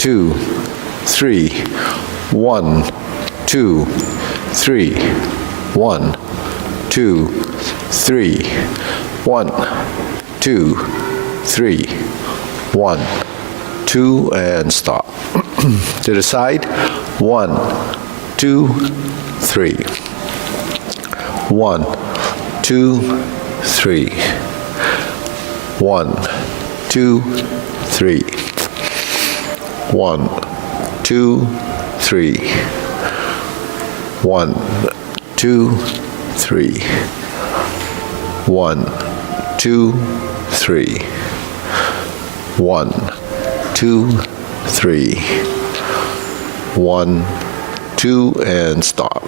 2, 3, 1, 2, 3, 1, 2, 3, 1, 2, 3, 1, 2, and stop. To the side, 1, 2, 3, 1, 2, 3, 1, 2, 3, 1, 2, 3, 1, 2, 3, 1, 2, 3, 1, 2, 3, 1, 2, and stop.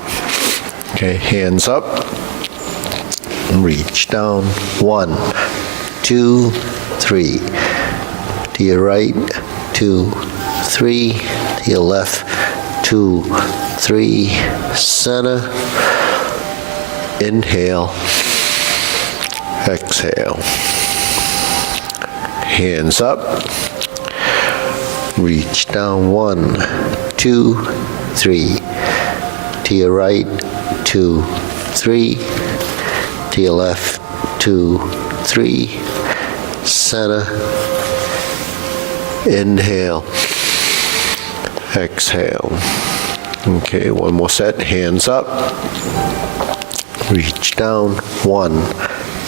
Okay, hands up, reach down, 1, 2, 3, to your right, 2, 3, to your left, 2, 3, center, inhale, exhale, hands up, reach down, 1, 2, 3, to your right, 2, 3, to your left, 2, 3, center, inhale, exhale. Okay, one more set, hands up, reach down, 1,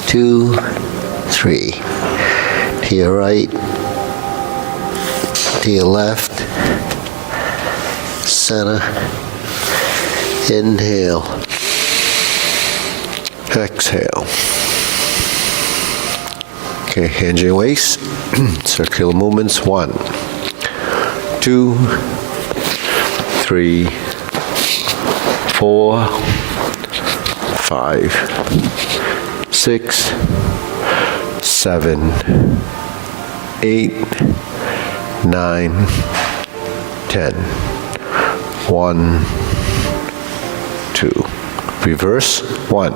2, 3, to your right, to your left, center, inhale, exhale. Okay, hands on your waist, circular movements, 1, 2, 3, 4, 5, 6, 7, 8, 9, 10. 1, 2. Reverse. 1,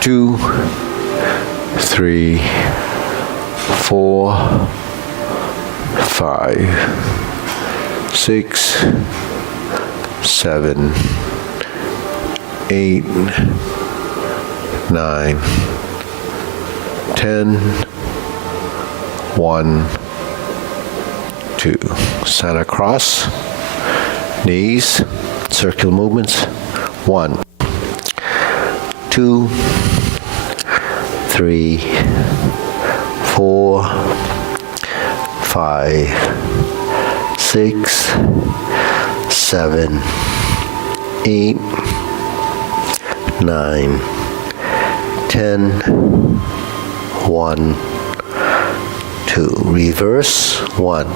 2, 3, 4, 5, 6, 7, 8, 9, 10. 1, 2. Center cross. Knees. Circular movements. 1, 2, 3, 4, 5, 6, 7, 8, 9, 10. 1, 2. Reverse. 1,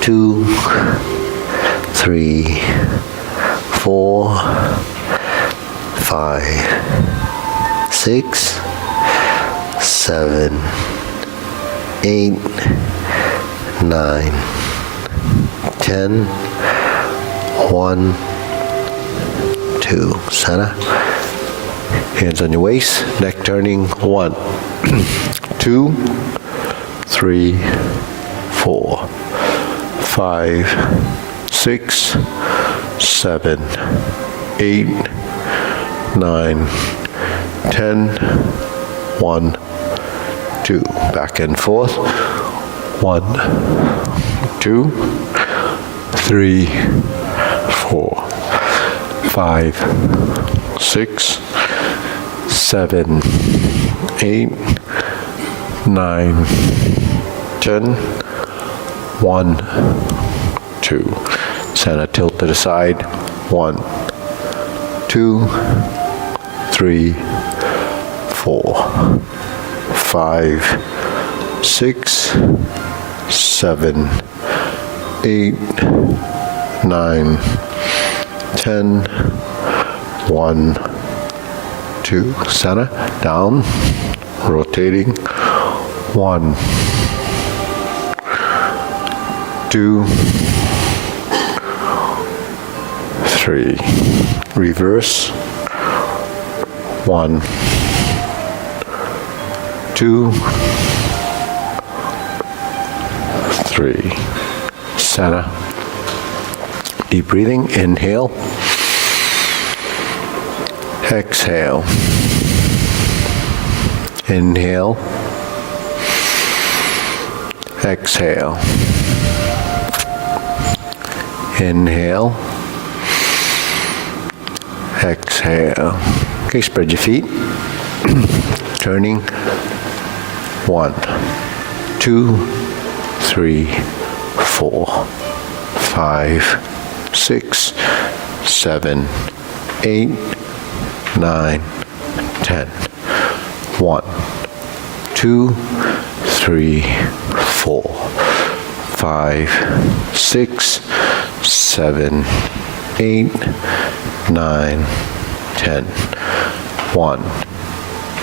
2, 3, 4, 5, 6, 7, 8, 9, 10. 1, 2. Center. Hands on your waist, neck turning. 1, 2, 3, 4, 5, 6, 7, 8, 9, 10. 1, 2. Back and forth. 1, 2, 3, 4, 5, 6, 7, 8, 9, 10. 1, 2. Center tilt to the side. 1, 2, 3, 4, 5, 6, 7, 8, 9, 10. 1, 2. Center. Down. Rotating. 1, 2, 3. Reverse. 1, 2, 3. Center. Deep breathing. Inhale. Exhale. Inhale. Exhale. Inhale. Exhale. Okay, spread your feet. Turning. 1, 2, 3, 4, 5, 6, 7, 8, 9, 10. 1, 2, 3, 4, 5, 6, 7, 8, 9, 10. 1,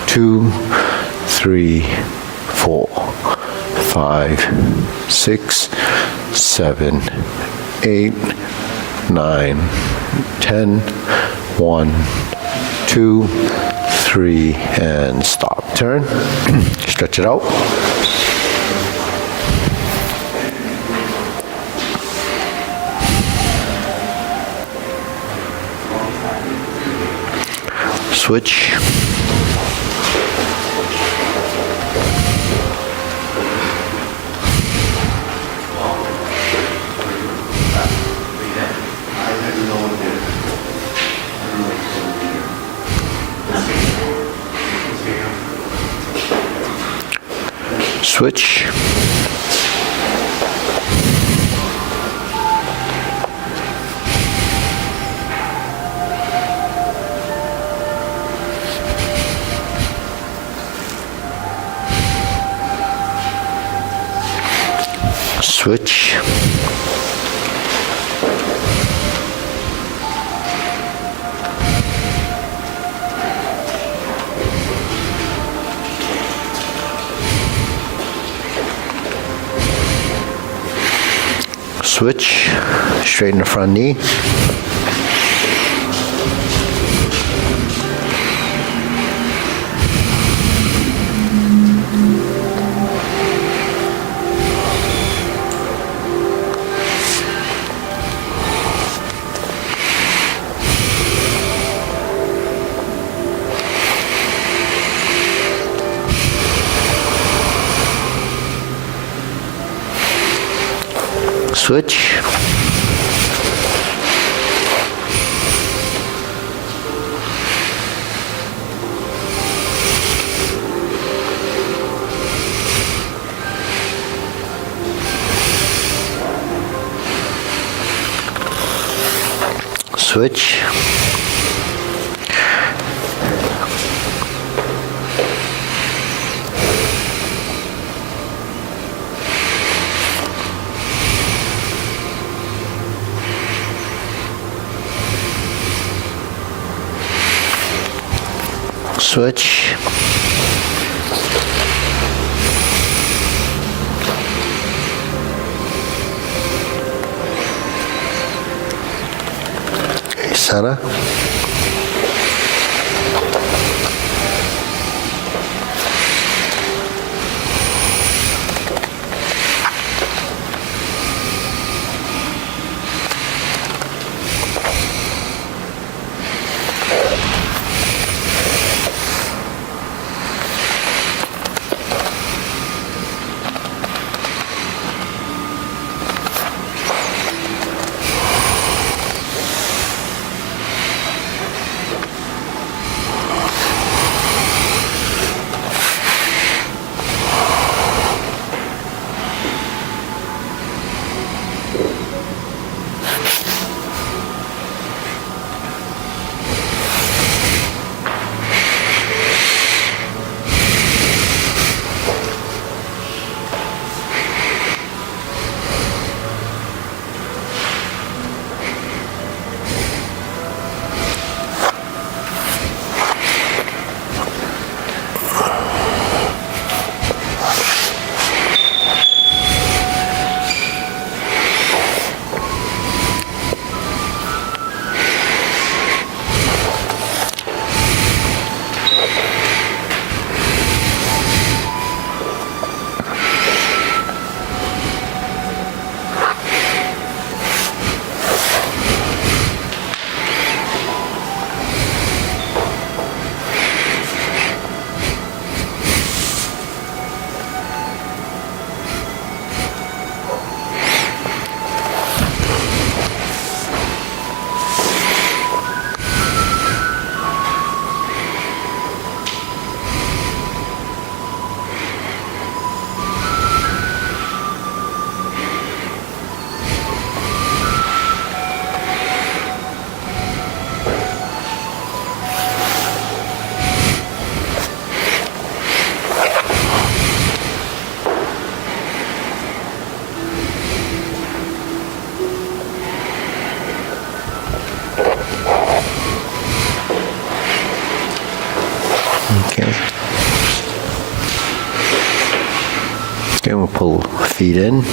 2, 3, 4, 5, 6, 7, 8, 9, 10. 1, 2, 3, and stop. Turn. Stretch it out. Switch. Switch. Switch. Switch. Straighten the front knee. Switch. Switch. Switch. Okay, center. Feet in.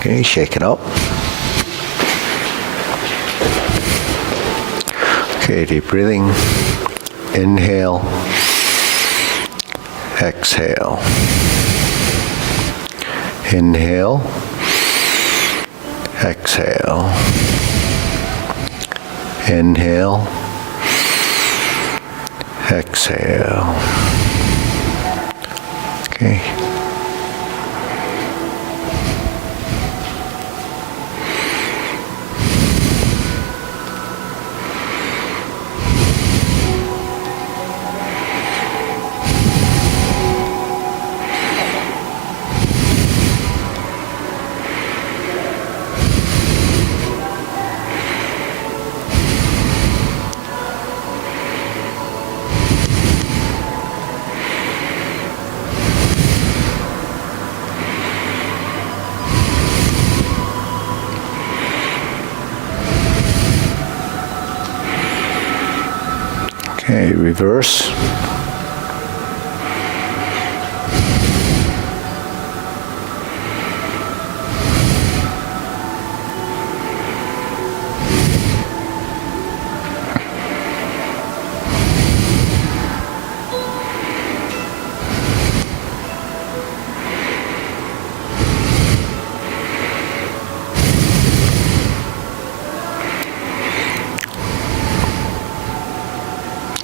Okay, shake it out. Okay, deep breathing. Inhale. Exhale. Inhale. Exhale. Inhale. Exhale. Okay. Okay, reverse.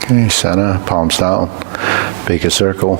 Okay, center, palms down, make a circle.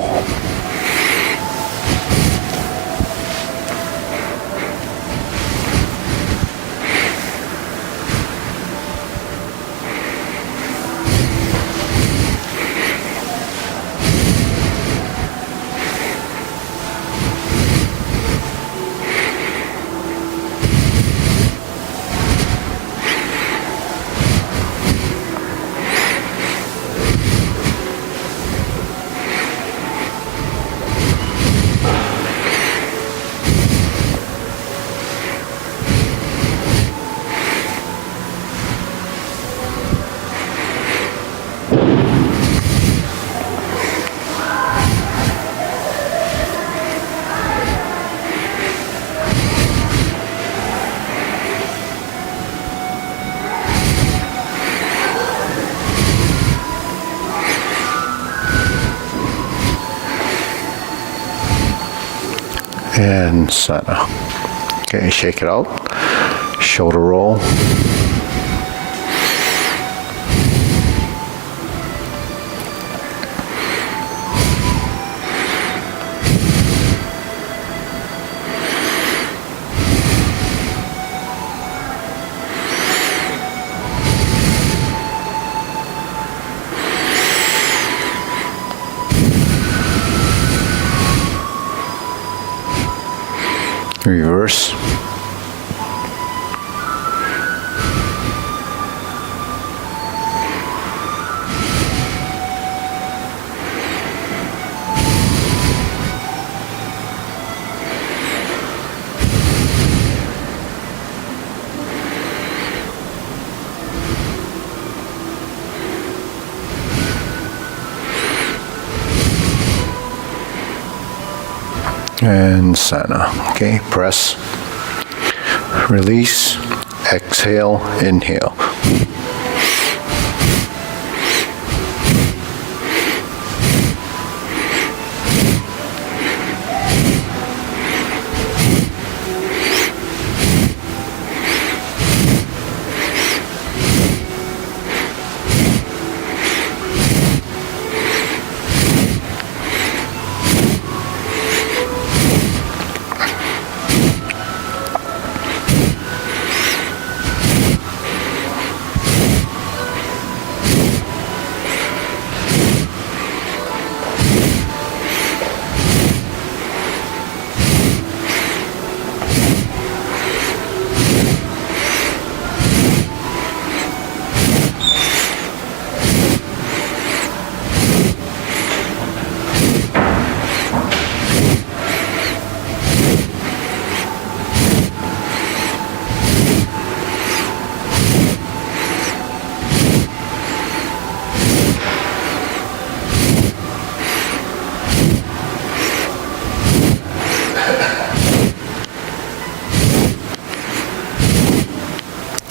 And center. Okay, shake it out. Shoulder roll. Reverse. And center. Okay, press, release, exhale, inhale.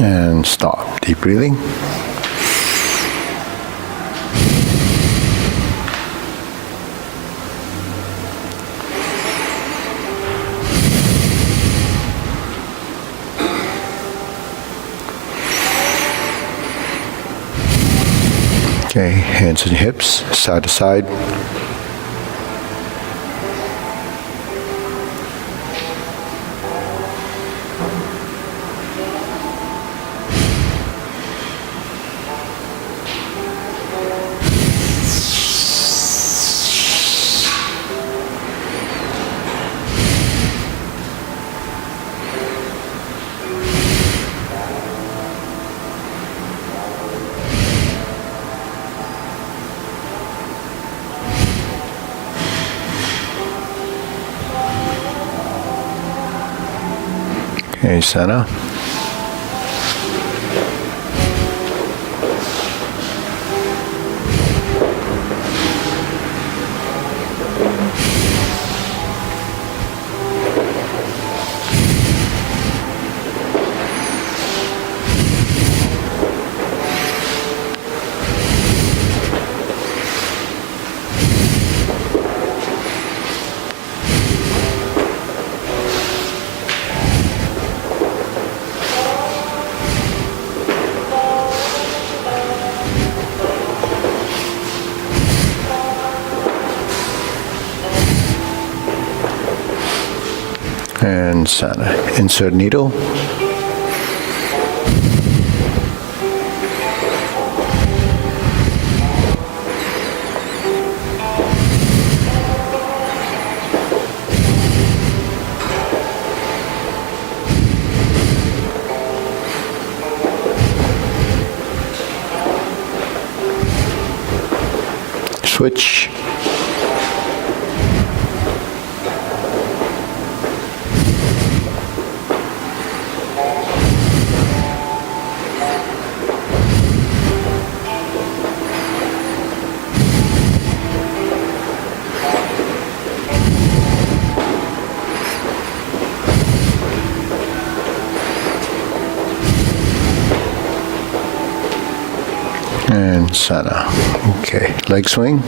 And stop. Deep breathing. Okay, hands and hips, side to side. Okay, center. And center. Insert needle. Switch. And center. Okay, leg swing.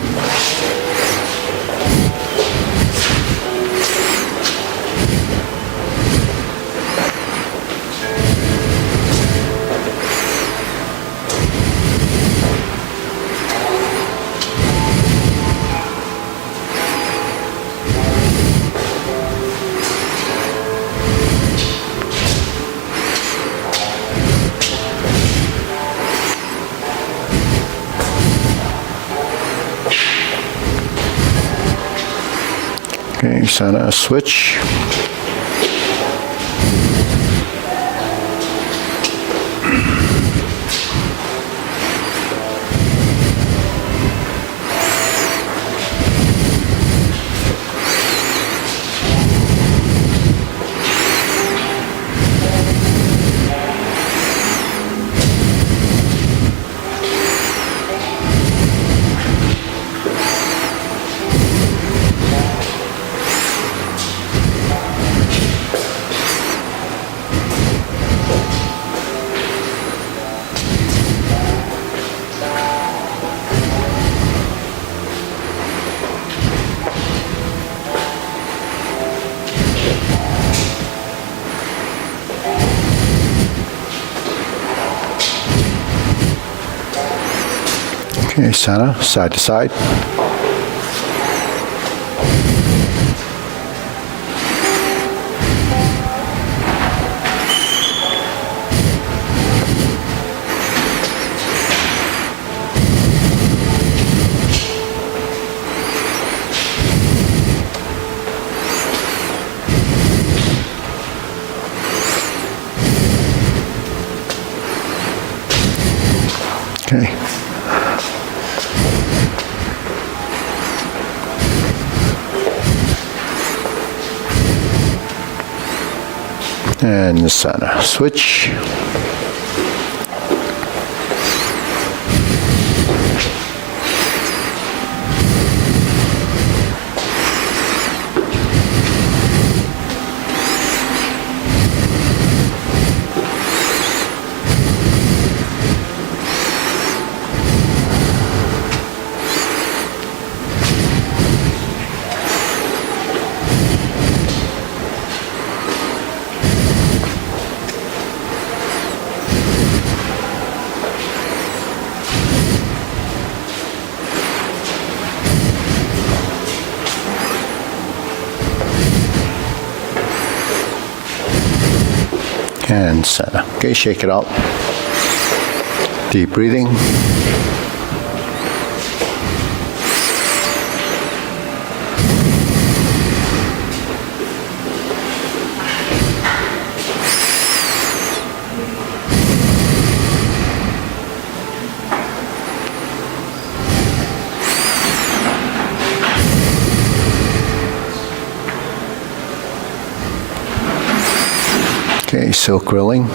Okay, center, switch. Okay, center, side to side. Okay. And the center. Switch. and center. Okay, shake it out. Deep breathing. Okay, silk grilling.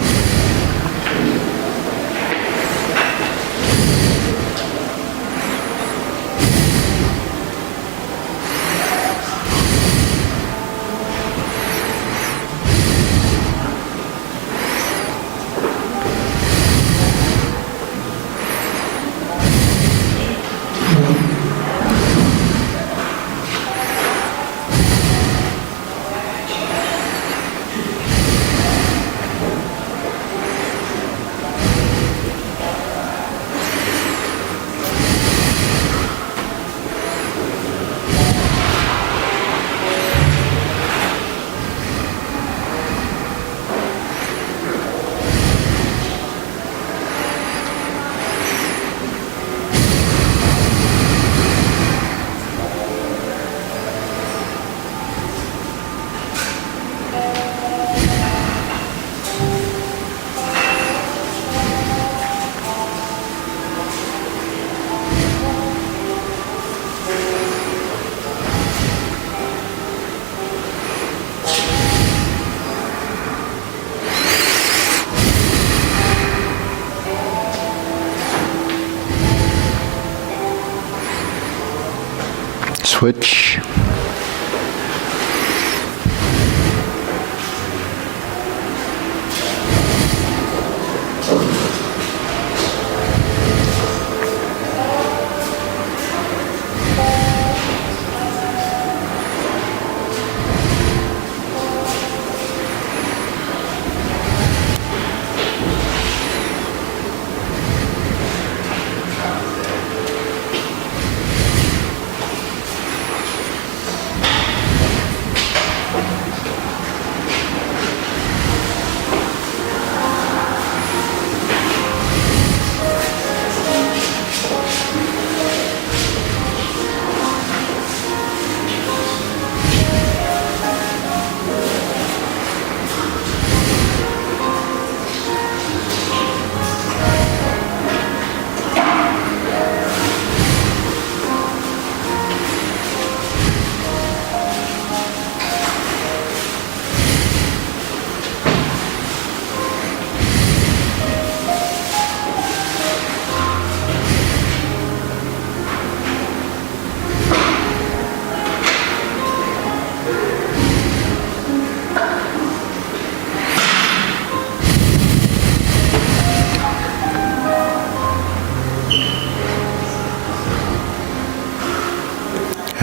Switch.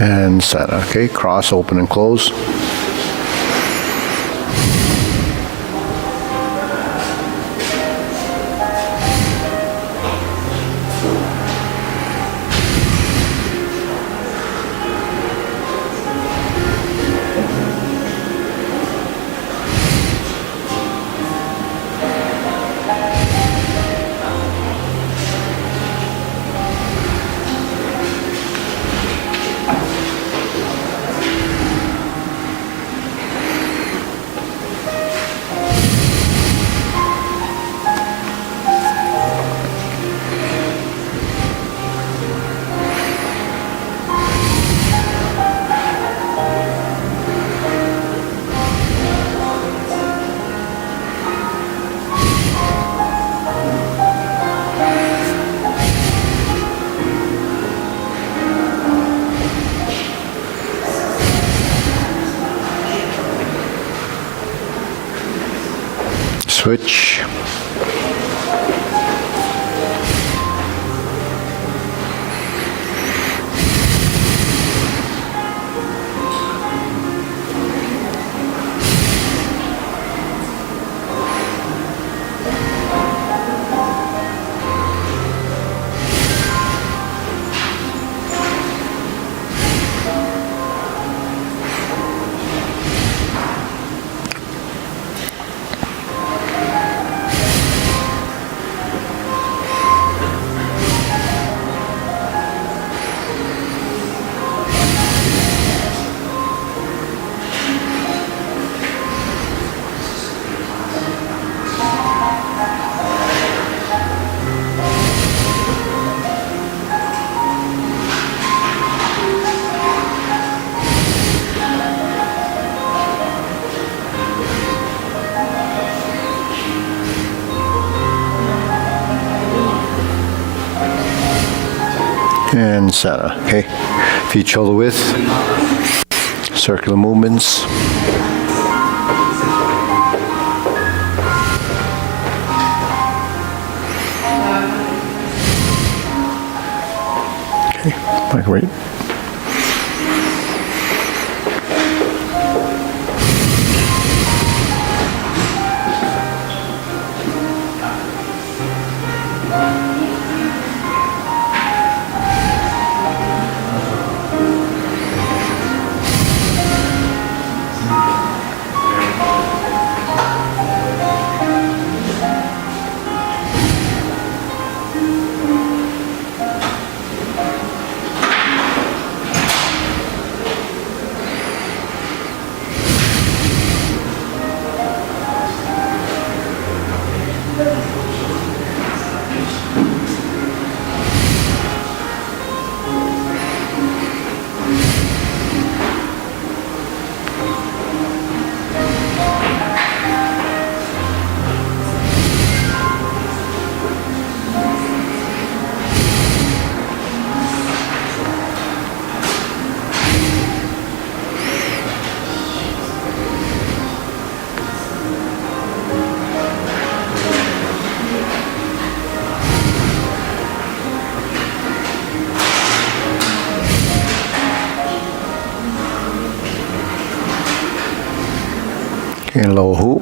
And center. Okay, cross, open and close. Switch. and center. Okay, feet shoulder width, circular movements. Okay, back right. And lower hoop.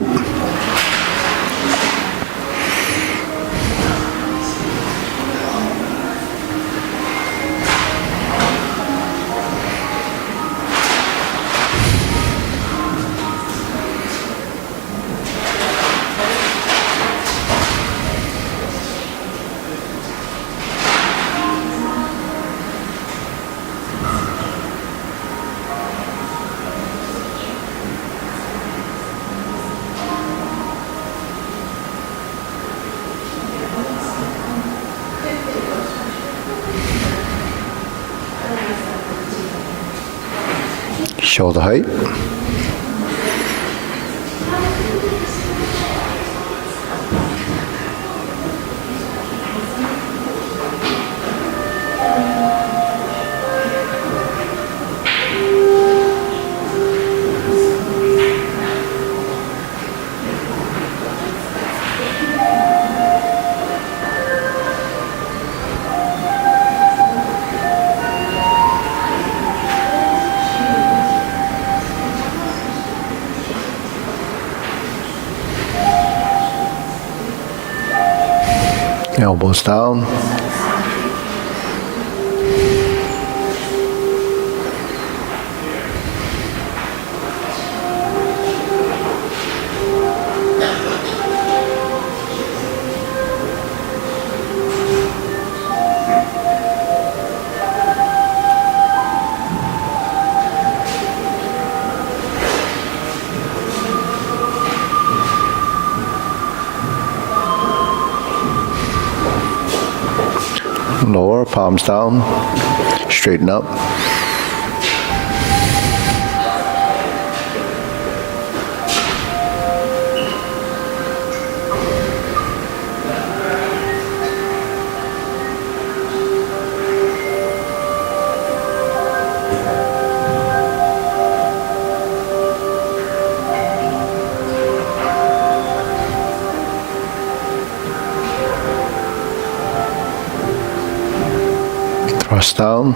Shoulder height. Elbows down. Lower, palms down, straighten up. Thrust down.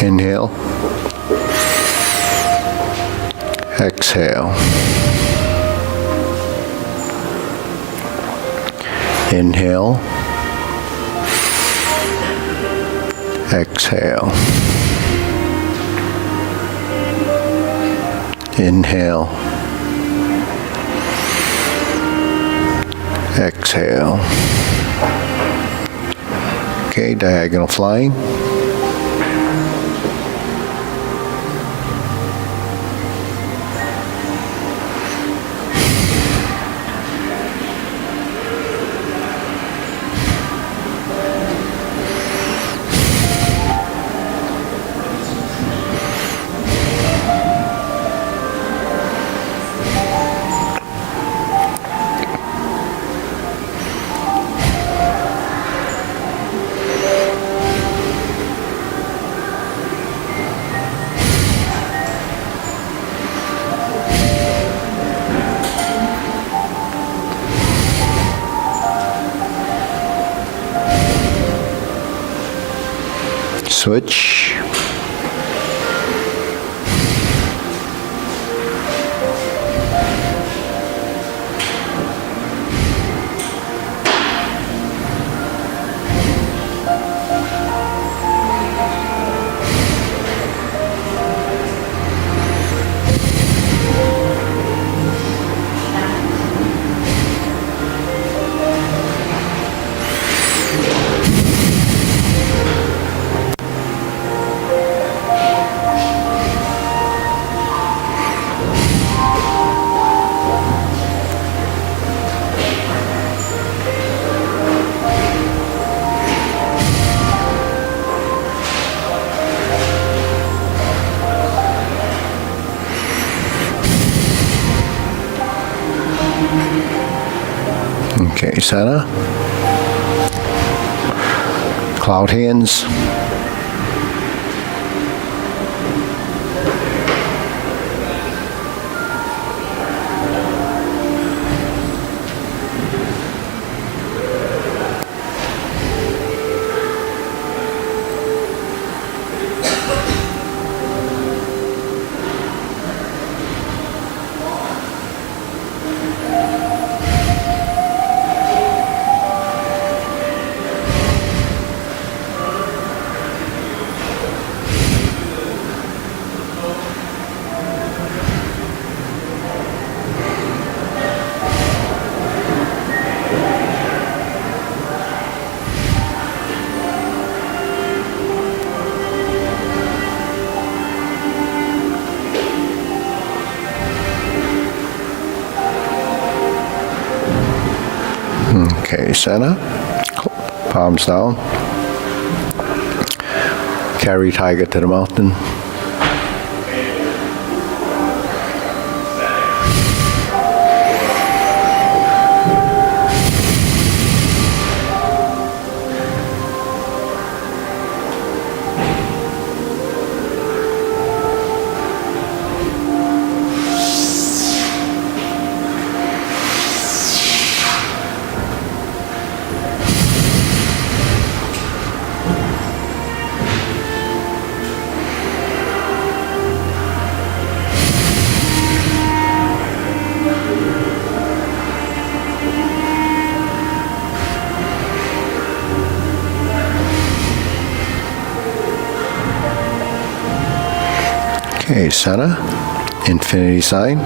Inhale. Exhale. Inhale. Exhale. Inhale. Exhale. Okay, diagonal flying. Switch. Okay, center. Cloud hands. Okay, center. Palms down. Carry tiger to the mountain. Okay, center, infinity sign.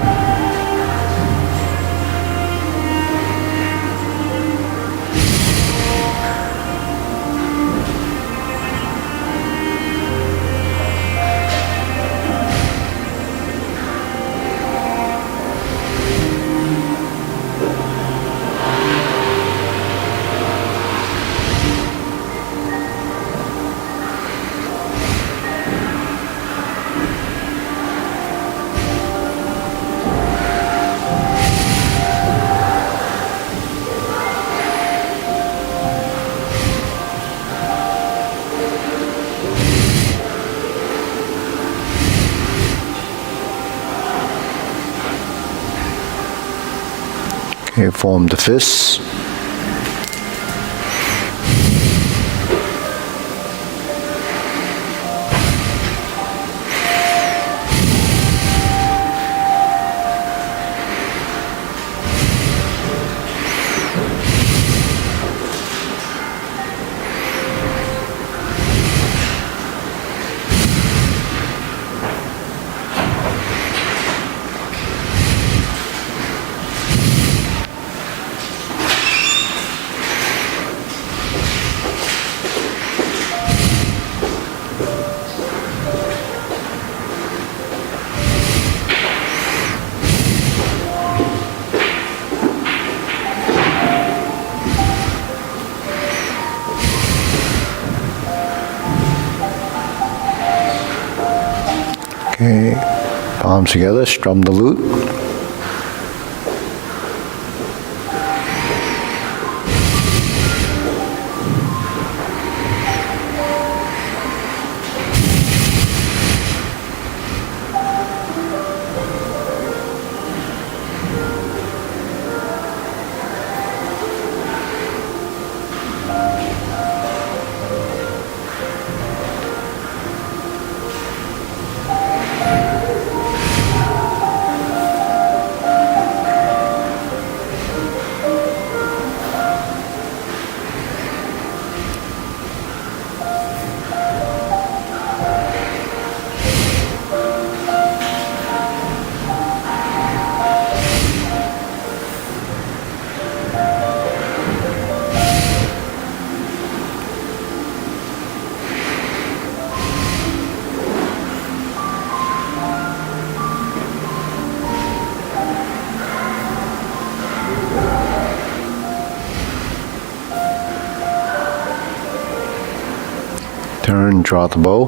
Okay, form the fists. palms together, strum the lute. Turn, draw the bow.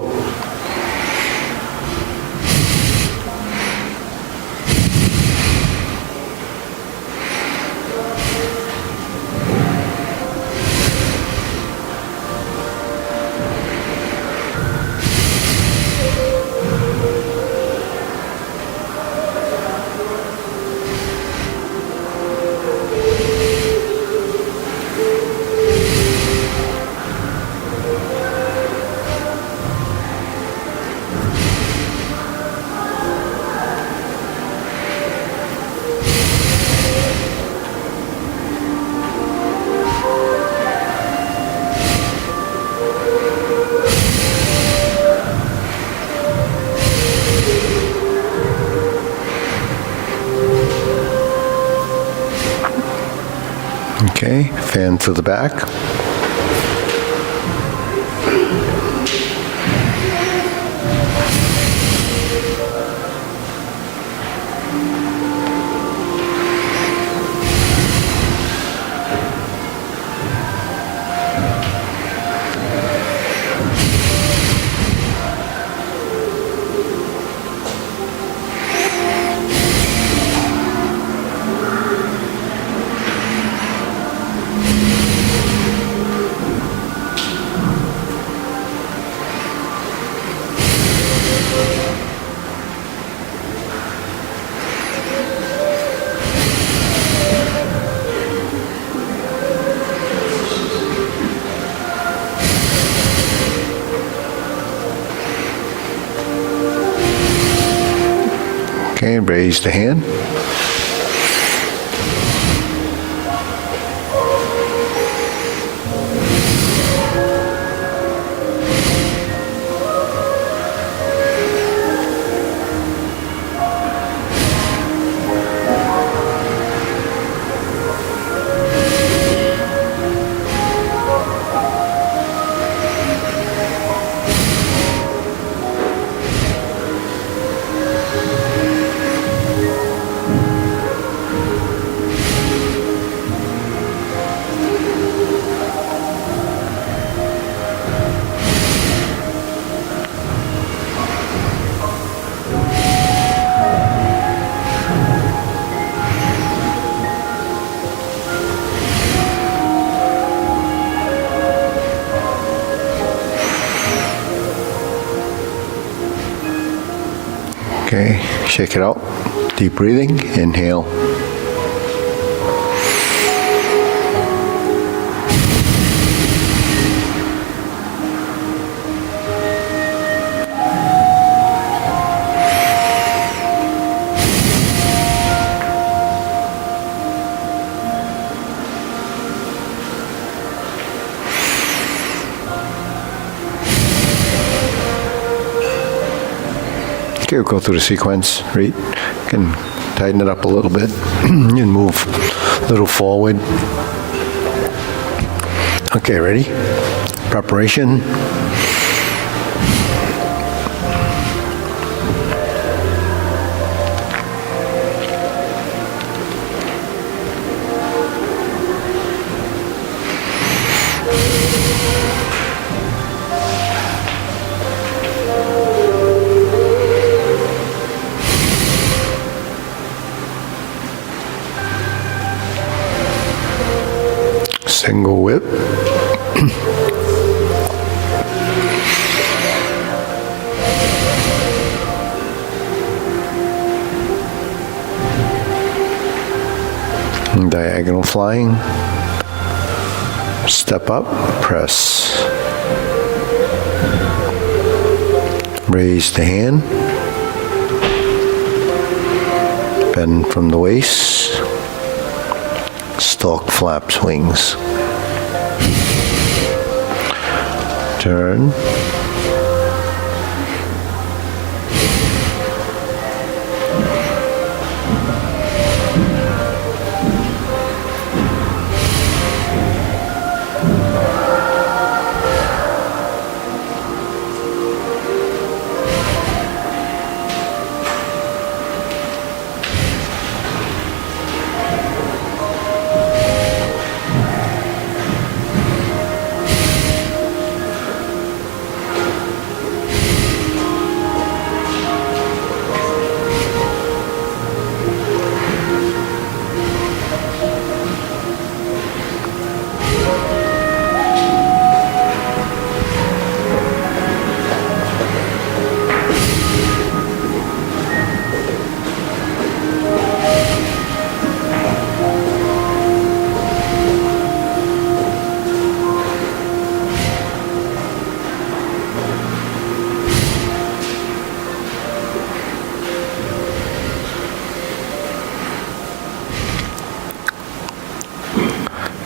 Okay, fan to the back. Okay, raise the hand. Okay, shake it out. Deep breathing, inhale. Okay, we'll go through the sequence. Right? You can tighten it up a little bit and move a little forward. Okay, ready? Preparation. Single whip. Diagonal flying. Step up, press. Raise the hand. Bend from the waist. Stalk flaps wings. Turn.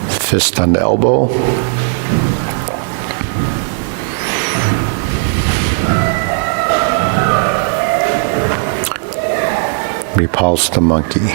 Fist on the elbow. Repulse the monkey.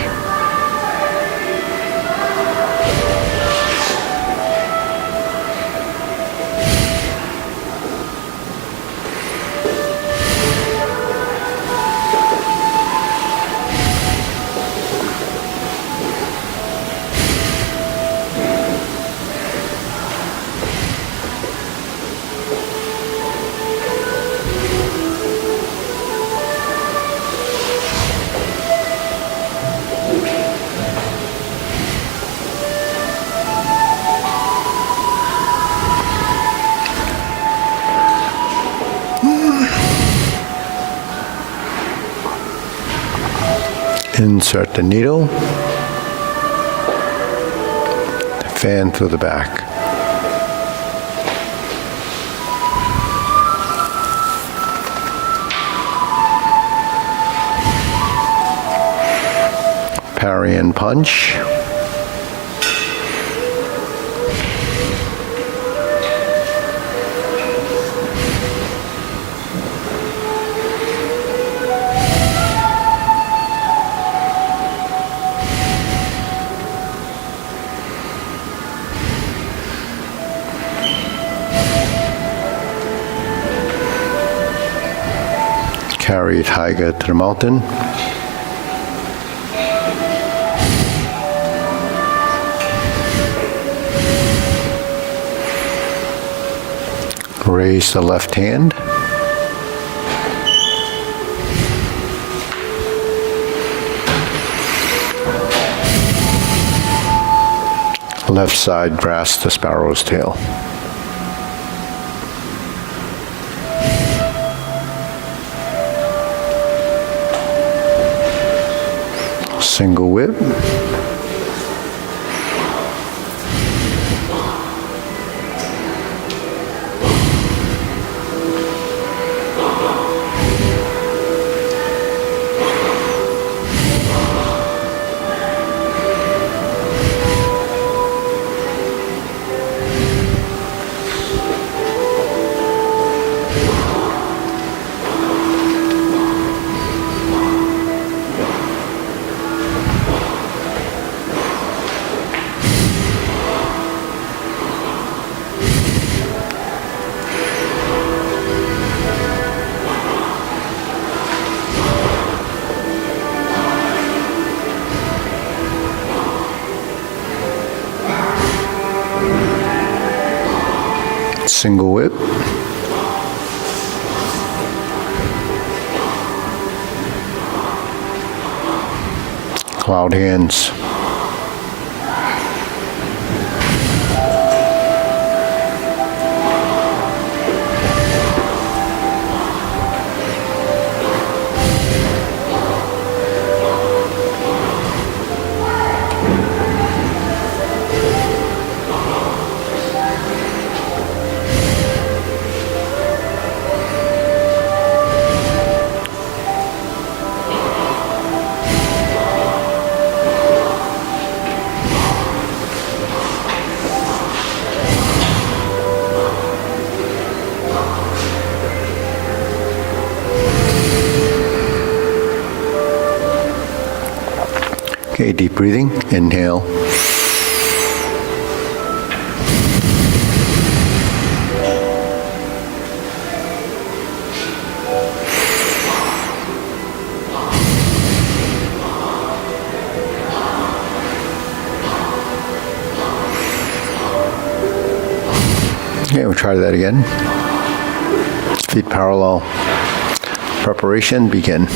Insert the needle, fan through the back. Parry and punch. Carry tiger to the mountain. Raise the left hand. Left side grasp the sparrow's tail. Single whip. Single whip. Cloud hands. Okay, deep breathing. Inhale. Okay, we'll try that again. Feet parallel. Preparation, begin.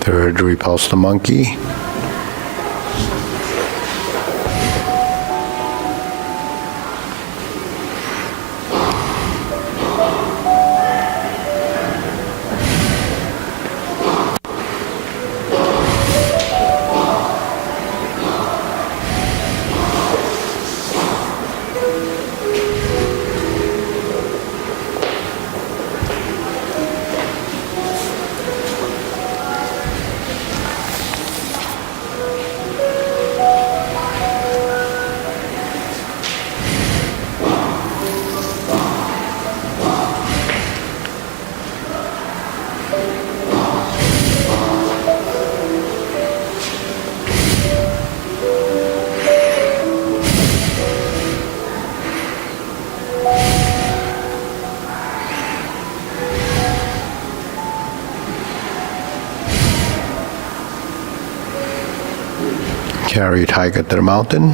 Third, repulse the monkey. Carry tiger to the mountain.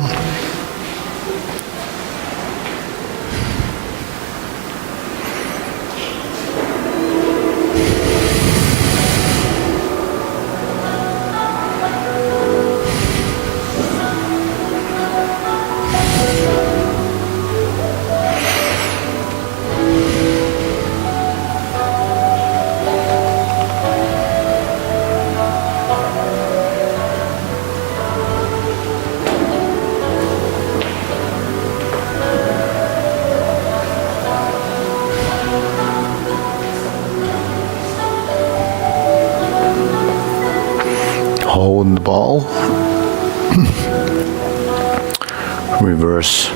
reverse.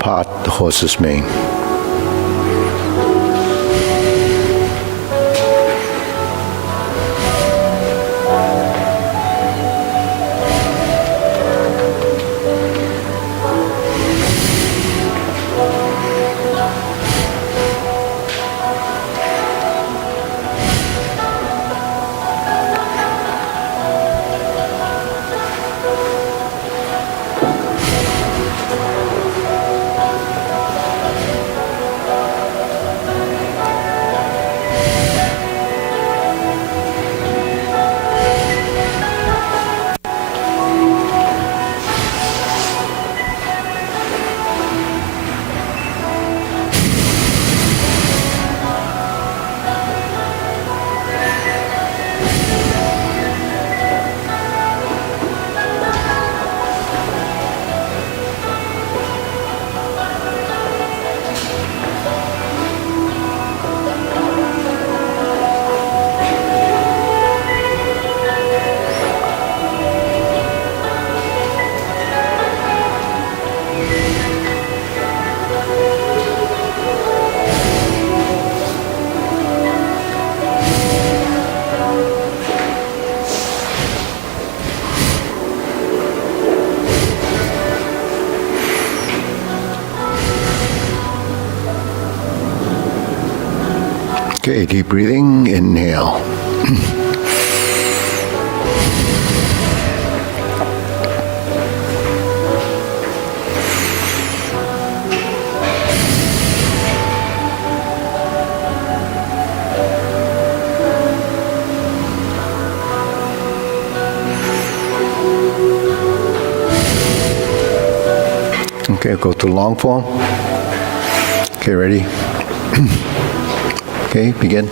Part the horse's mane. Okay, deep breathing, inhale. Okay, go to long form. Okay, ready? Okay, begin.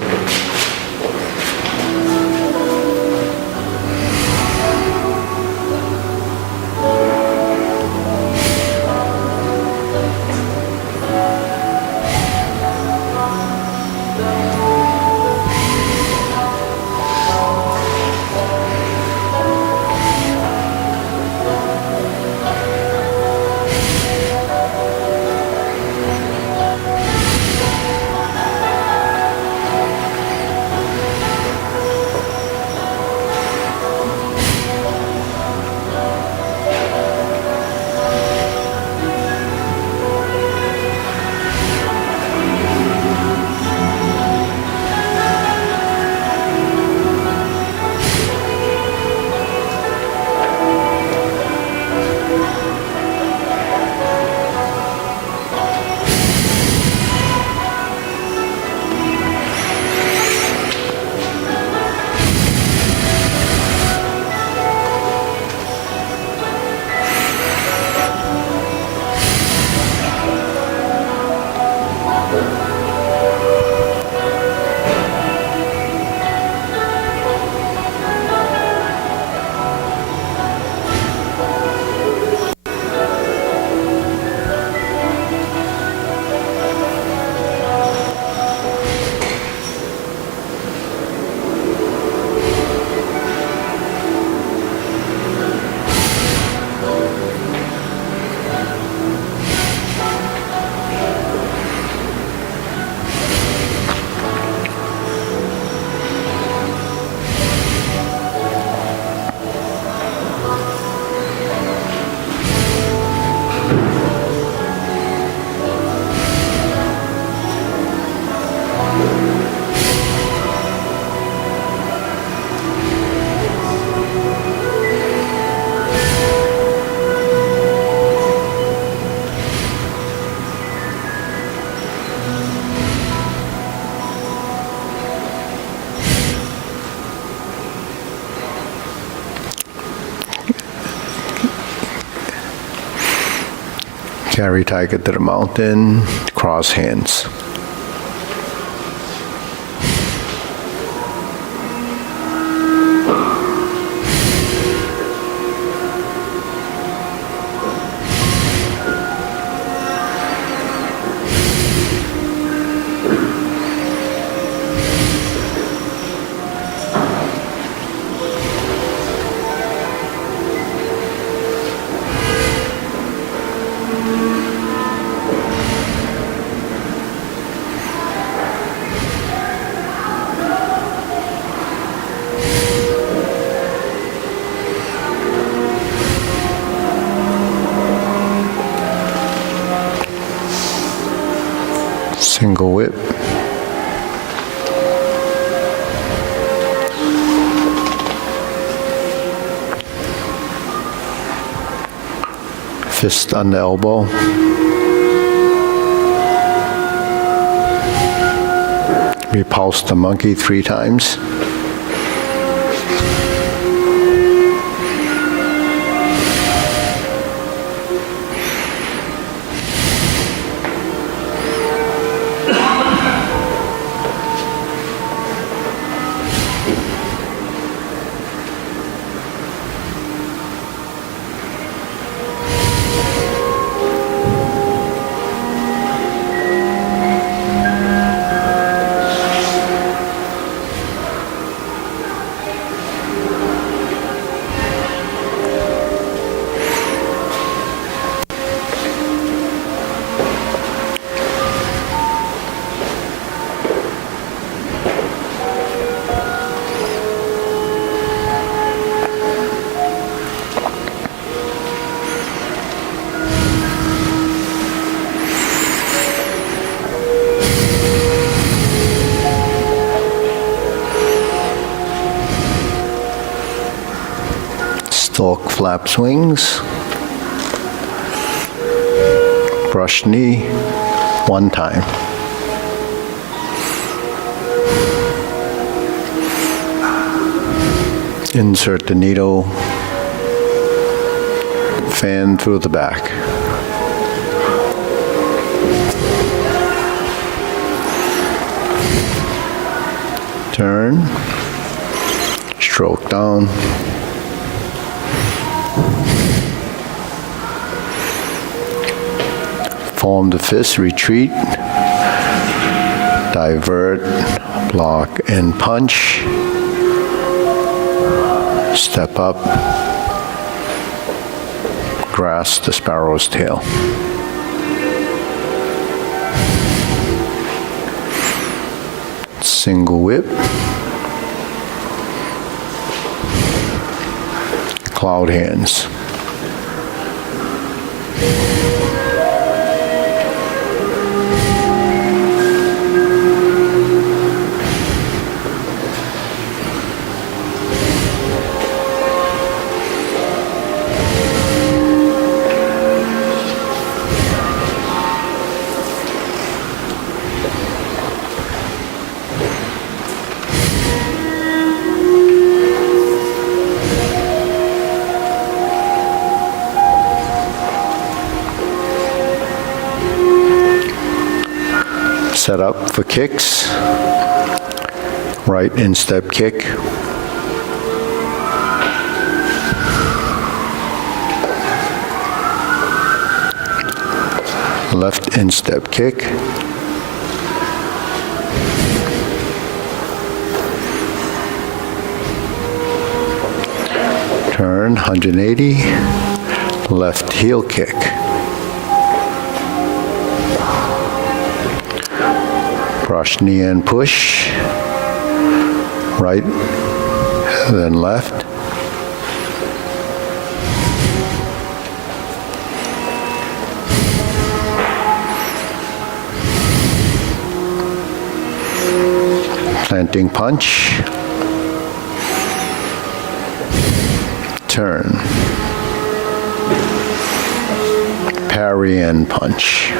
Carry tiger to the mountain, cross hands. Single whip. Fist on the elbow. Repulse the monkey 3 times. Stalk flap swings. Brush knee 1 time. Insert the needle, fan through the back. Turn, stroke down. Form the fist, retreat, divert, block, and punch. Step up, grasp the sparrow's tail. Single whip, cloud hands. Set up for kicks. Right instep kick. Left instep kick. Turn 180. Left heel kick. Brush knee and push. Right, then left. Planting punch. Turn. Parry and punch.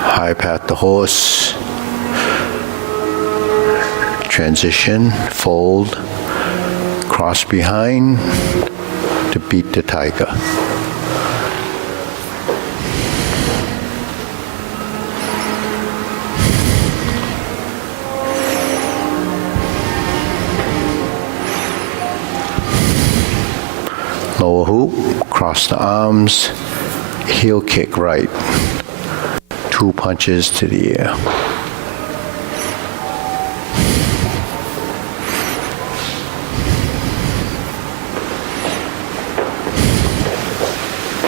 High pat the horse. Transition, fold, cross behind to beat the tiger. Lower hoop, cross the arms, heel kick right. 2 punches to the air.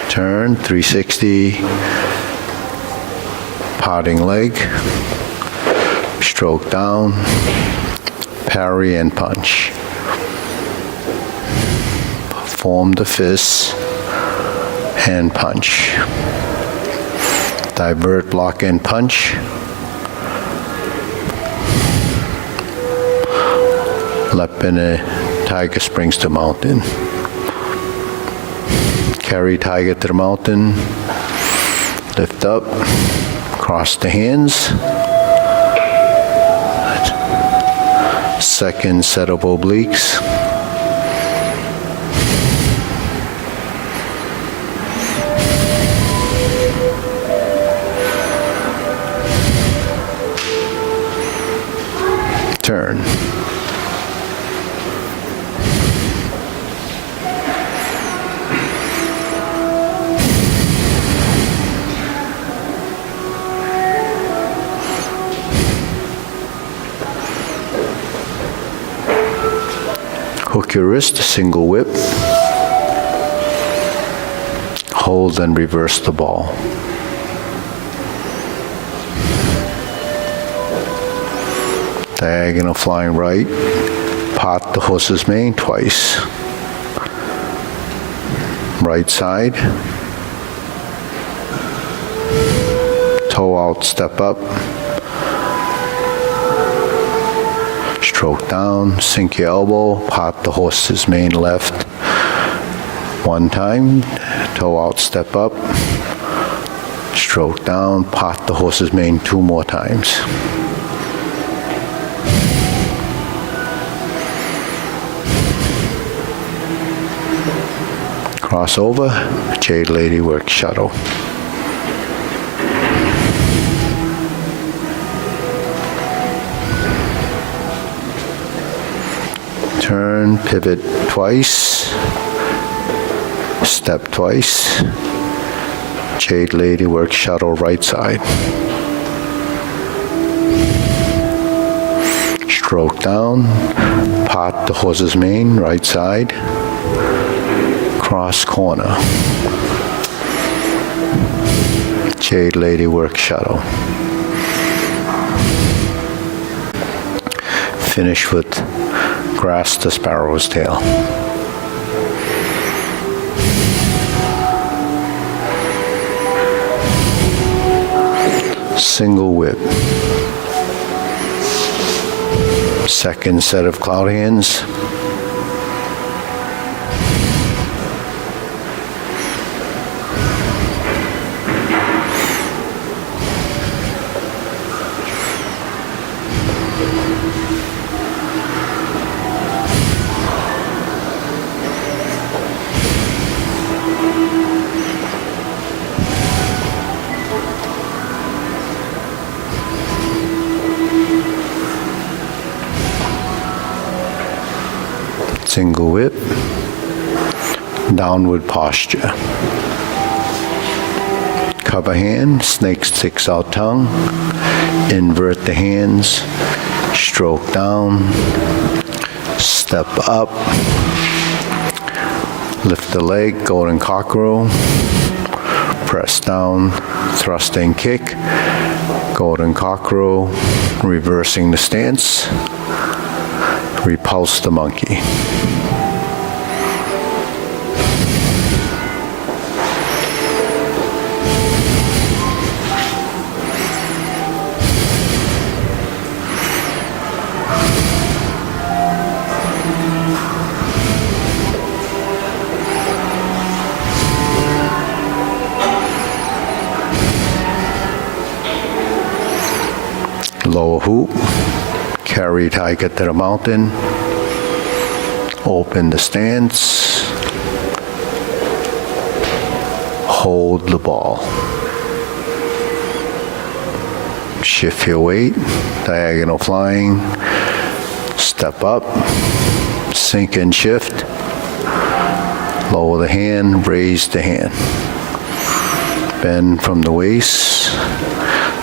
Turn, 360, parting leg, stroke down, parry and punch. Form the fist and punch. divert, block, and punch. Lep in a tiger springs to mountain. Carry tiger to the mountain. Lift up. Cross the hands. Second set of obliques. Turn. Hook your wrist, single whip. Hold and reverse the ball. Diagonal flying right. Pot the horse's mane twice. Right side. Toe out, step up. Stroke down, sink your elbow, pot the horse's mane left. One time, toe out, step up. Stroke down, pot the horse's mane 2 more times. Cross over, Jade Lady work shuttle. Turn, pivot twice, step twice, Jade Lady work shuttle right side. Stroke down, pot the horse's mane right side, cross corner. Jade Lady work shuttle. Finish with grass the sparrow's tail. Single whip. Second set of cloud hands. Single whip, downward posture. Cover hand, snake sticks out tongue, invert the hands, stroke down, step up, lift the leg, golden cockerel, press down, thrust and kick, golden cockerel, reversing the stance, repulse the monkey. Lower hoop, carry tiger to the mountain, open the stance, hold the ball. Shift your weight, diagonal flying, step up, sink and shift, lower the hand, raise the hand. Bend from the waist,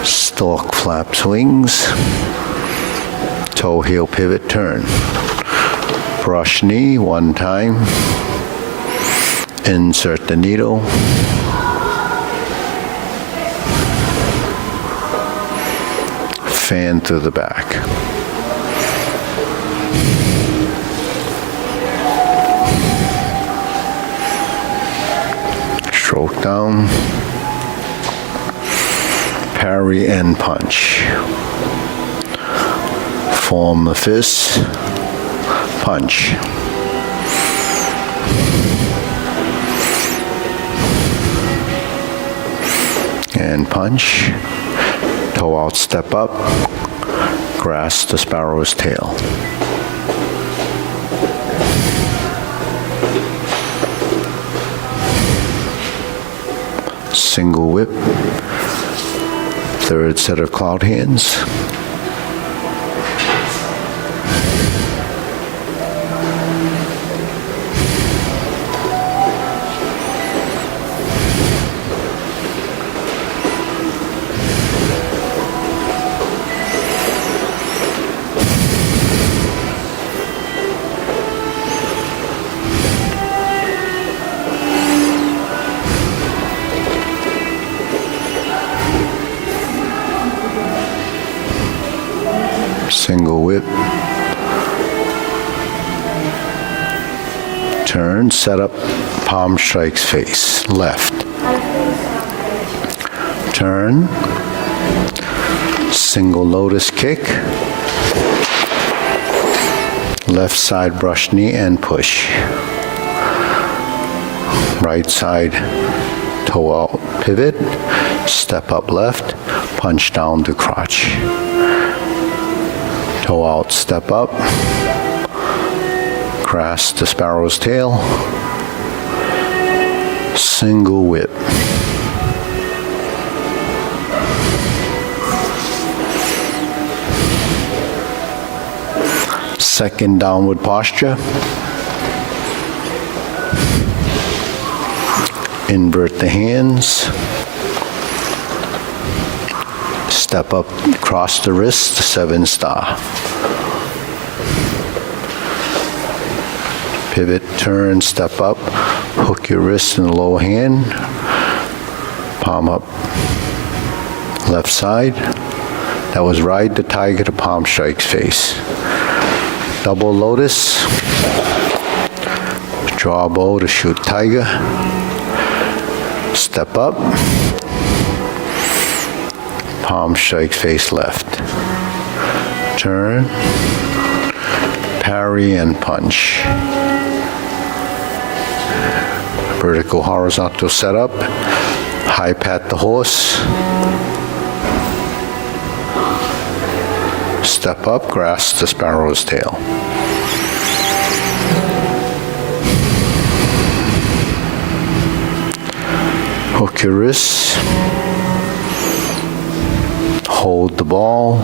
stalk flaps wings, toe heel pivot turn. Brush knee 1 time, insert the needle, fan through the back. Stroke down, parry and punch. Form the fist, punch. And punch. Toe out, step up. Grasp the sparrow's tail. Single whip. Third set of cloud hands. Single whip. Turn, set up, palm strikes face, left. Turn, single lotus kick. Left side brush knee and push. Right side toe out pivot, step up left, punch down to crotch. Toe out, step up, grasp the sparrow's tail, single whip. Second downward posture. Invert the hands. Step up, cross the wrist, 7-star. Pivot, turn, step up, hook your wrist in the lower hand, palm up, left side. That was ride the tiger to palm strikes face. Double lotus, draw bow to shoot tiger, step up, palm strikes face left. Turn, parry and punch. Vertical horizontal setup, high pat the horse. Step up, grasp the sparrow's tail. Hook your wrists. Hold the ball.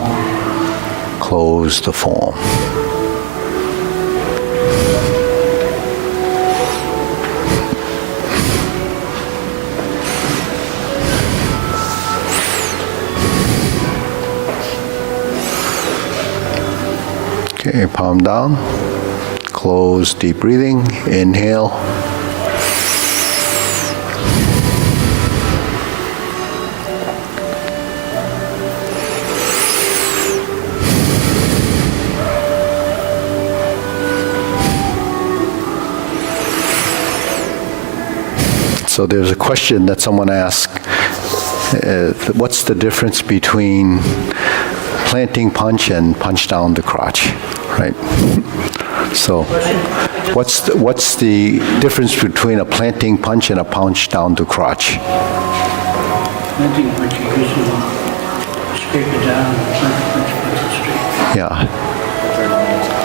Close the form. Okay, palm down. Close, deep breathing. Inhale. So there's a question that someone asked, what's the difference between planting punch and punch down the crotch, right? So what's the difference between a planting punch and a punch down the crotch? Planting punch, you usually scrape it down, and planting punch puts it straight. Yeah.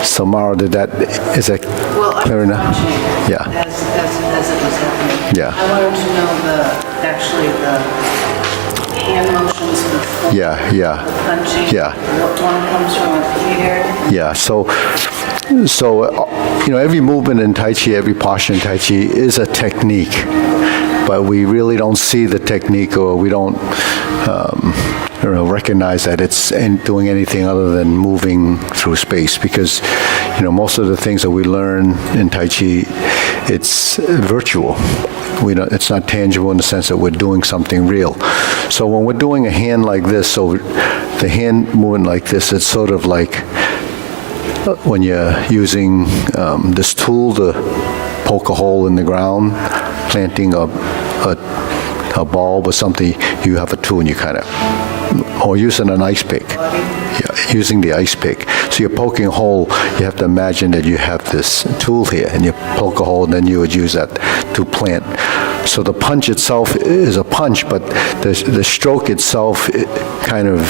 So Mara, is that clear enough? Yeah. As it was happening. Yeah. I wanted to know the hand motions before Yeah. the punching. Yeah. What one comes from up here. Yeah, so every movement in Tai Chi, every posture in Tai Chi is a technique, but we really don't see the technique, or we don't recognize that it's doing anything other than moving through space, because most of the things that we learn in Tai Chi, it's virtual. It's not tangible in the sense that we're doing something real. So when we're doing a hand like this, so the hand movement like this, it's sort of like when you're using this tool to poke a hole in the ground, planting a bulb or something, you have a tool and you kind of or using an ice pick. Yeah, using the ice pick. So you're poking a hole, you have to imagine that you have this tool here, and you poke a hole, and then you would use that to plant. So the punch itself is a punch, but the stroke itself it kind of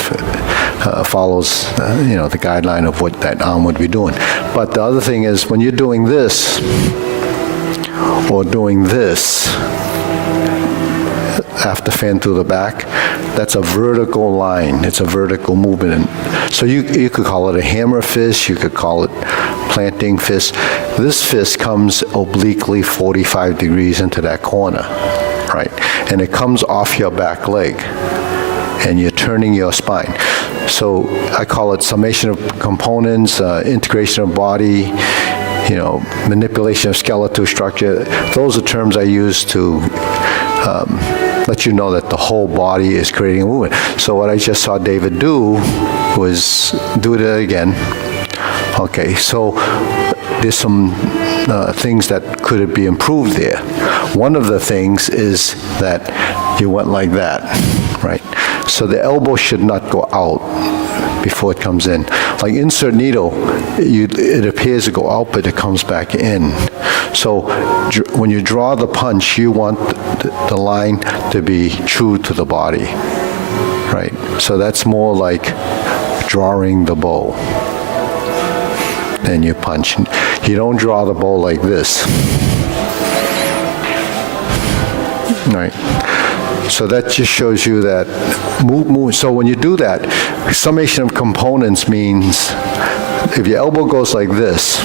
follows, the guideline of what that arm would be doing. But the other thing is, when you're doing this, or doing this, after fan through the back, that's a vertical line. It's a vertical movement. So you could call it a hammer fist, you could call it planting fist. This fist comes obliquely 45 degrees into that corner, right? And it comes off your back leg, and you're turning your spine. So I call it summation of components, integration of body, manipulation of skeletal structure. Those are terms I use to let you know that the whole body is creating a movement. So what I just saw David do was do it again. Okay, so there's some things that could be improved there. One of the things is that you went like that, right? So the elbow should not go out before it comes in. Like insert needle, it appears to go out, but it comes back in. So when you draw the punch, you want the line to be true to the body, right? So that's more like drawing the bow. Then you punch. You don't draw the bow like this, right? So that just shows you that move. So when you do that, summation of components means if your elbow goes like this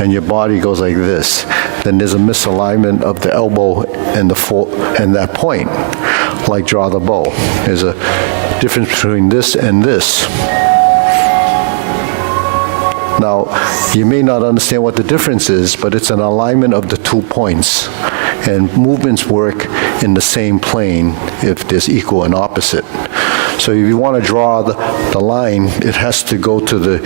and your body goes like this, then there's a misalignment of the elbow and that point, like draw the bow. There's a difference between this and this. Now, you may not understand what the difference is, but it's an alignment of the 2 points. And movements work in the same plane if there's equal and opposite. So if you want to draw the line, it has to go to the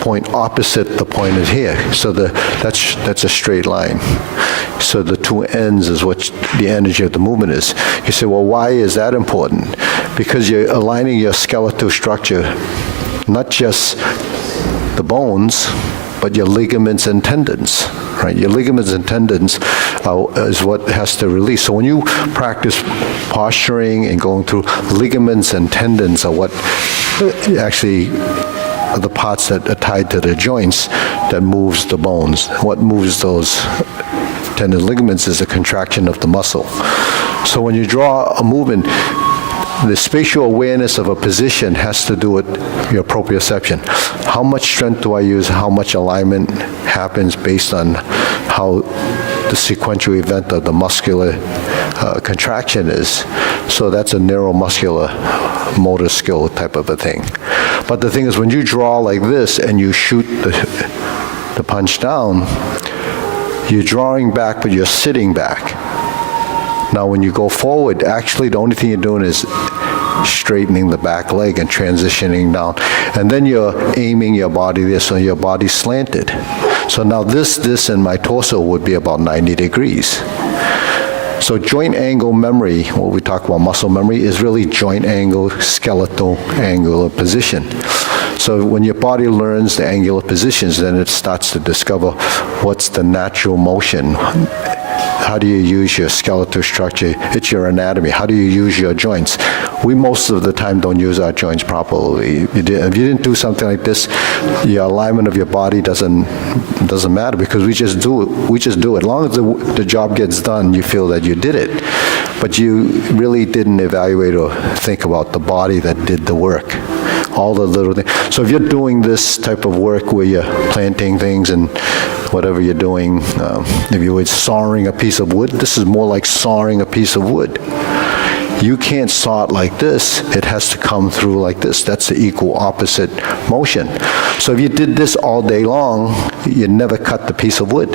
point opposite the point is here. So that's a straight line. So the 2 ends is what the energy of the movement is. You say, well, why is that important? Because you're aligning your skeletal structure, not just the bones, but your ligaments and tendons, right? Your ligaments and tendons is what has to release. So when you practice posturing and going through, ligaments and tendons are what actually are the parts that are tied to the joints that moves the bones. What moves those tendon ligaments is the contraction of the muscle. So when you draw a movement, the spatial awareness of a position has to do with your proprioception. How much strength do I use? How much alignment happens based on how the sequential event of the muscular contraction is. So that's a neuromuscular motor skill type of a thing. But the thing is, when you draw like this and you shoot the punch down, you're drawing back, but you're sitting back. Now, when you go forward, actually the only thing you're doing is straightening the back leg and transitioning down. And then you're aiming your body there, so your body's slanted. So now this and my torso would be about 90 degrees. So joint angle memory, what we talk about muscle memory, is really joint angle, skeletal angular position. So when your body learns the angular positions, then it starts to discover what's the natural motion. How do you use your skeletal structure? It's your anatomy. How do you use your joints? We most of the time don't use our joints properly. If you didn't do something like this, your alignment of your body doesn't matter, because we just do it. We just do it. As long as the job gets done, you feel that you did it. But you really didn't evaluate or think about the body that did the work. All the little things. So if you're doing this type of work where you're planting things and whatever you're doing, if you were sawing a piece of wood, this is more like sawing a piece of wood. You can't saw it like this. It has to come through like this. That's the equal opposite motion. So if you did this all day long, you'd never cut the piece of wood,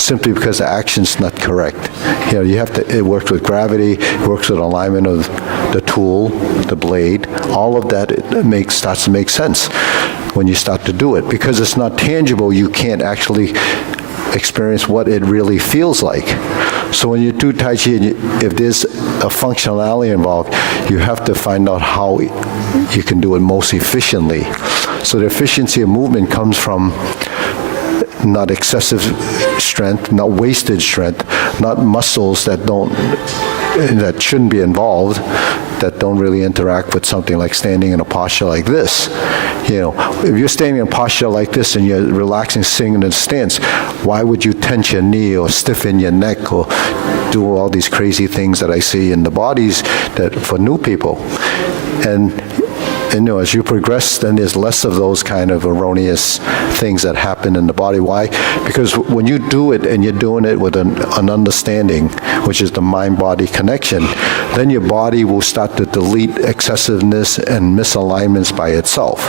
simply because the action's not correct. You have to, it works with gravity, it works with alignment of the tool, the blade, all of that starts to make sense when you start to do it. Because it's not tangible, you can't actually experience what it really feels like. So when you do Tai Chi, if there's a functionality involved, you have to find out how you can do it most efficiently. So the efficiency of movement comes from not excessive strength, not wasted strength, not muscles that shouldn't be involved, that don't really interact with something like standing in a posture like this. If you're standing in a posture like this and you're relaxing, sitting in a stance, why would you tense your knee or stiffen your neck or do all these crazy things that I see in the bodies that for new people? And as you progress, then there's less of those kind of erroneous things that happen in the body. Why? Because when you do it and you're doing it with an understanding, which is the mind-body connection, then your body will start to delete excessiveness and misalignments by itself.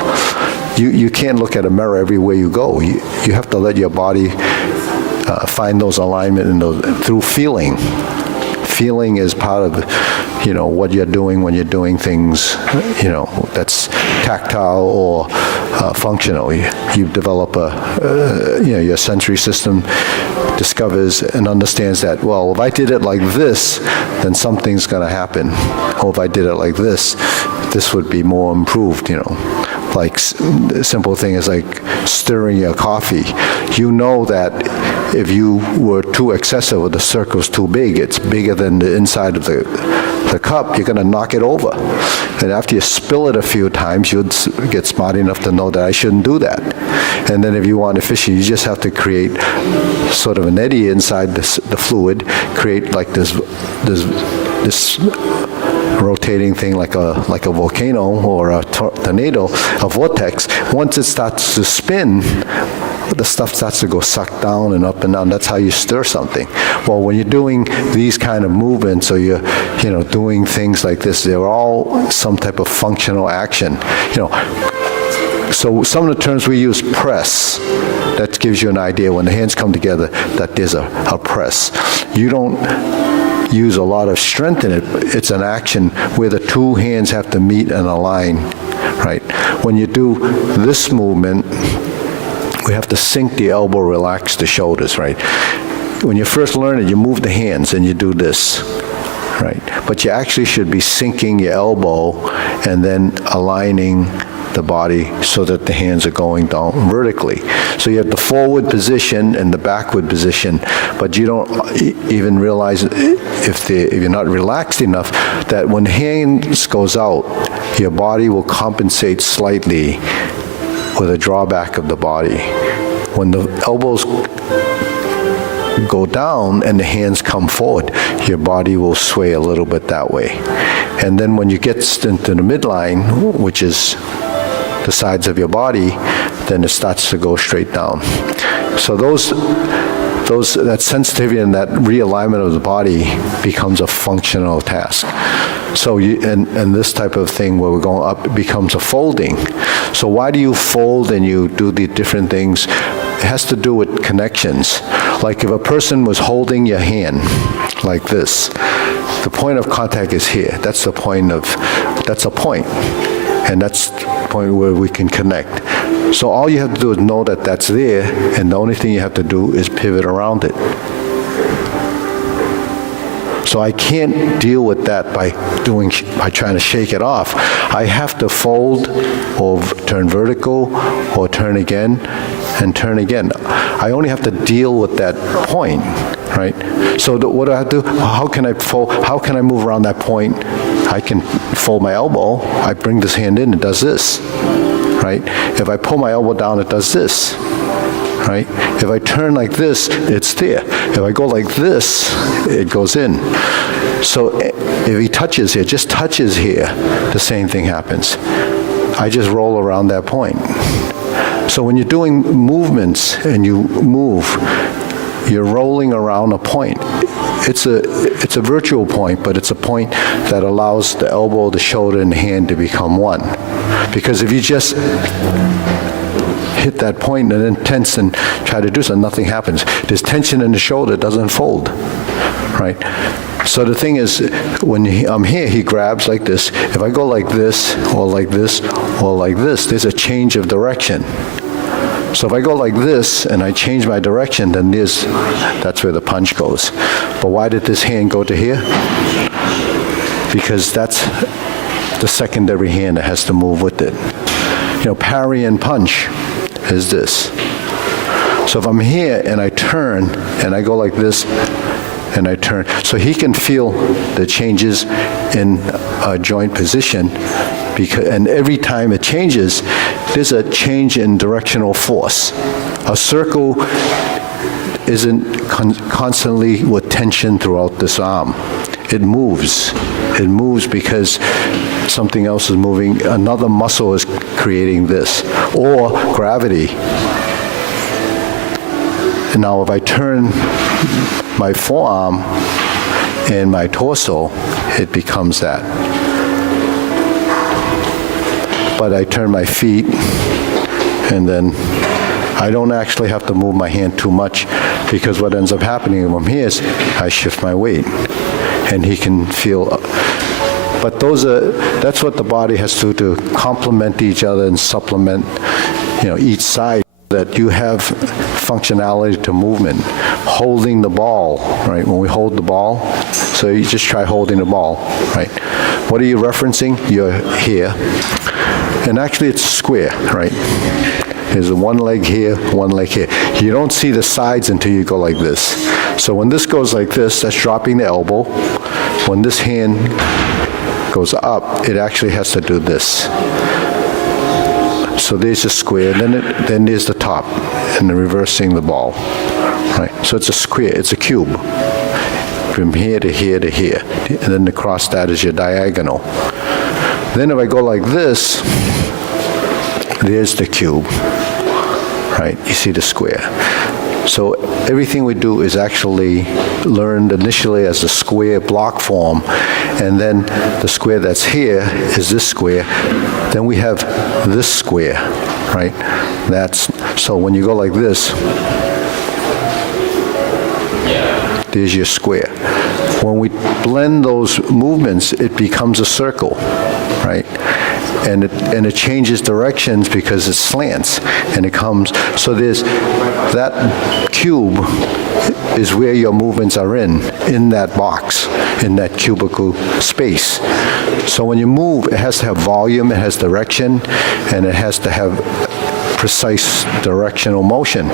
You can't look at a mirror everywhere you go. You have to let your body find those alignment through feeling. Feeling is part of, what you're doing when you're doing things, that's tactile or functional. You develop your sensory system discovers and understands that, well, if I did it like this, then something's going to happen. Or if I did it like this would be more improved, Like a simple thing is like stirring your coffee. You know that if you were too excessive or the circle's too big, it's bigger than the inside of the cup, you're going to knock it over. And after you spill it a few times, you'll get smart enough to know that I shouldn't do that. And then if you want efficiency, you just have to create sort of an eddy inside the fluid, create like this rotating thing like a volcano or a tornado, a vortex. Once it starts to spin, the stuff starts to go sucked down and up and down. That's how you stir something. Well, when you're doing these kind of movements or you're doing things like this, they're all some type of functional action. So some of the terms we use, press, that gives you an idea when the hands come together that there's a press. You don't use a lot of strength in it. It's an action where the two hands have to meet and align, right? When you do this movement, we have to sink the elbow, relax the shoulders, right? When you first learn it, you move the hands and you do this, right? But you actually should be sinking your elbow and then aligning the body so that the hands are going down vertically. So you have the forward position and the backward position, but you don't even realize if you're not relaxed enough that when the hands goes out, your body will compensate slightly with a drawback of the body. When the elbows go down and the hands come forward, your body will sway a little bit that way. And then when you get into the midline, which is the sides of your body, then it starts to go straight down. So that sensitivity and that realignment of the body becomes a functional task. So and this type of thing where we're going up becomes a folding. So why do you fold and you do the different things? It has to do with connections. Like if a person was holding your hand like this, the point of contact is here. That's a point. And that's the point where we can connect. So all you have to do is know that that's there, and the only thing you have to do is pivot around it. So I can't deal with that by trying to shake it off. I have to fold or turn vertical or turn again and turn again. I only have to deal with that point, right? So what do I have to do? How can I fold? How can I move around that point? I can fold my elbow. I bring this hand in, it does this, right? If I pull my elbow down, it does this, right? If I turn like this, it's there. If I go like this, it goes in. So if he touches here, just touches here, the same thing happens. I just roll around that point. So when you're doing movements and you move, you're rolling around a point. It's a virtual point, but it's a point that allows the elbow, the shoulder, and the hand to become one. Because if you just hit that point and then tense and try to do something, nothing happens. There's tension in the shoulder, it doesn't fold, right? So the thing is, when I'm here, he grabs like this. If I go like this, or like this, or like this, there's a change of direction. So if I go like this and I change my direction, then that's where the punch goes. But why did this hand go to here? Because that's the secondary hand that has to move with it. Parry and punch is this. So if I'm here and I turn and I go like this and I turn, so he can feel the changes in joint position, and every time it changes, there's a change in directional force. A circle isn't constantly with tension throughout this arm. It moves. It moves because something else is moving. Another muscle is creating this, or gravity. Now, if I turn my forearm and my torso, it becomes that. But I turn my feet, and then I don't actually have to move my hand too much, because what ends up happening from here is I shift my weight, and he can feel. But that's what the body has to do to complement each other and supplement, each side, that you have functionality to movement. Holding the ball, right? When we hold the ball, so you just try holding the ball, right? What are you referencing? You're here. And actually it's square, right? There's one leg here, one leg here. You don't see the sides until you go like this. So when this goes like this, that's dropping the elbow. When this hand goes up, it actually has to do this. So there's a square, then there's the top, and then reversing the ball, right? So it's a square, it's a cube, from here to here to here, and then across that is your diagonal. Then if I go like this, there's the cube, right? You see the square. So everything we do is actually learned initially as a square block form, and then the square that's here is this square. Then we have this square, right? So when you go like this, there's your square. When we blend those movements, it becomes a circle, right? And it changes directions because it slants, and it comes. So there's that cube is where your movements are in that box, in that cubicle space. So when you move, it has to have volume, it has direction, and it has to have precise directional motion.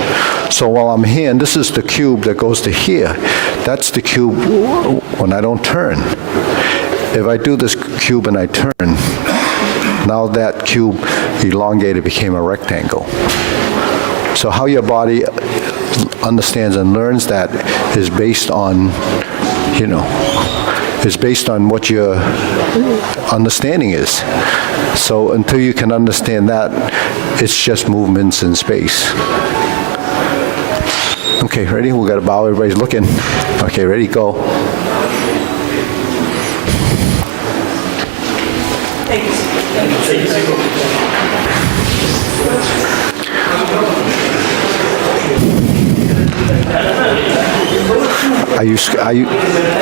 So while I'm here, and this is the cube that goes to here, that's the cube when I don't turn. If I do this cube and I turn, now that cube elongated became a rectangle. So how your body understands and learns that is based on, is based on what your understanding is. So until you can understand that, it's just movements in space. Okay, ready? We got to bow, everybody's looking. Okay, ready, go. Are you